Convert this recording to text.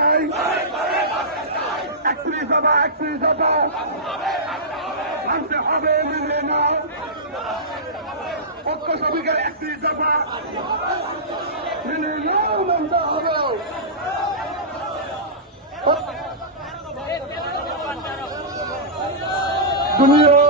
চাই। একত্রিশ সভা একত্রিশ সভা। আসতে হবে না। ঐক্য শ্রমিকের একত্রিশ সভা। মেনে নাও, মানতে হবে। দুনিয়া